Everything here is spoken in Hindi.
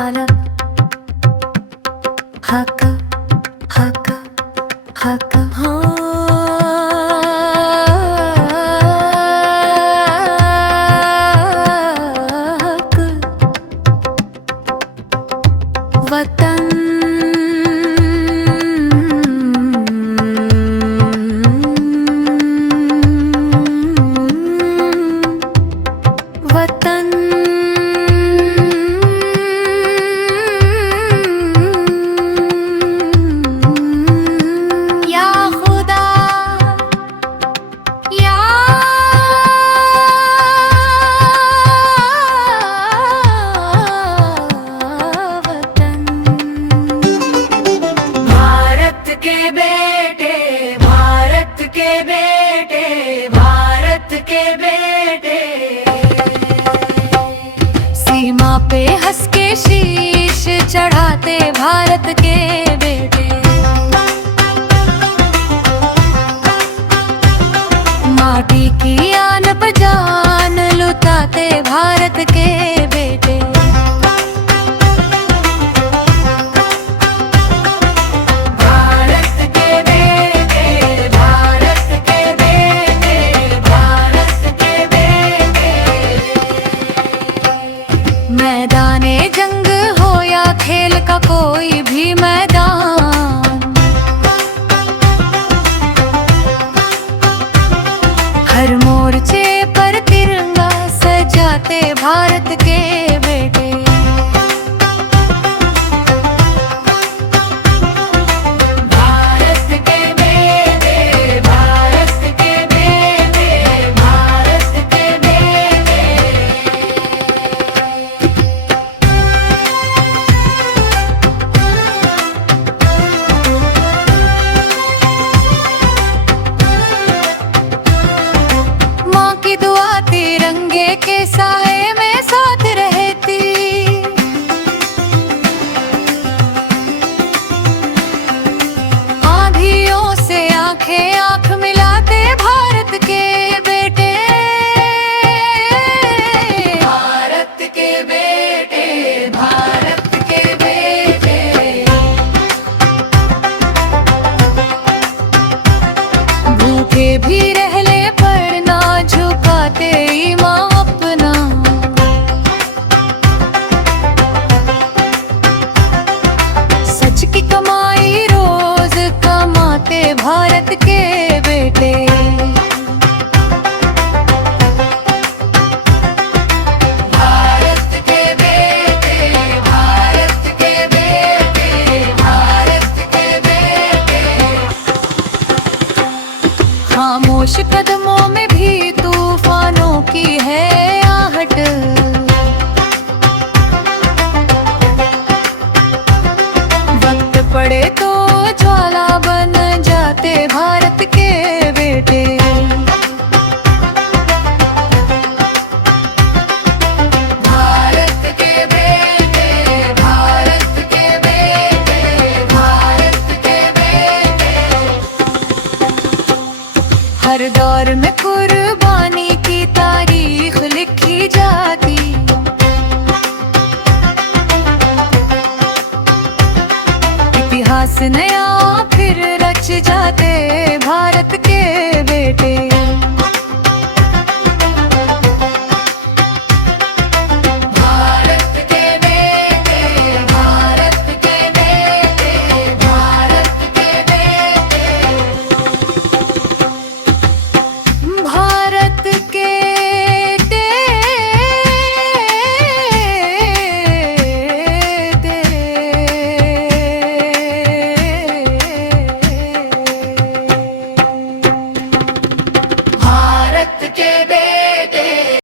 आला हक हक हक हक वतन वतन या खुदा या वतन। भारत के बेटे भारत के बेटे भारत के बेटे सीमा पे हंस के शीश चढ़ाते भारत के बेटे। माटी की आन बजान लुटाते भारत के बेटे। भारत के बेटे भारत के बेटे भारत के बेटे। मैदाने जंग हो या खेल का कोई भी मैदान, हर मोर्चे पर तिरंगा सजाते भारत के बेटे। भारत के बेटे भारत के बेटे भारत के बेटे। माँ की दुआ तिरंगे के साए में साथ रहती, आंधियों से आंखें आंख मिलाते भारत के बेटे। भारत के बेटे भारत के बेटे। भूखे भी रह ले पर ना झुकाते ईमान अपना। सच की कमाई रोज कमाते भारत के बेटे। भारत के बेटे भारत के बेटे भारत के बेटे। खामोश कदमों में भी तूफानों की है आहट, वक्त पड़े तो ज्वाला बन जाते भारत के बेटे। भारत के बेटे भारत के बेटे भारत के बेटे। हर दौर में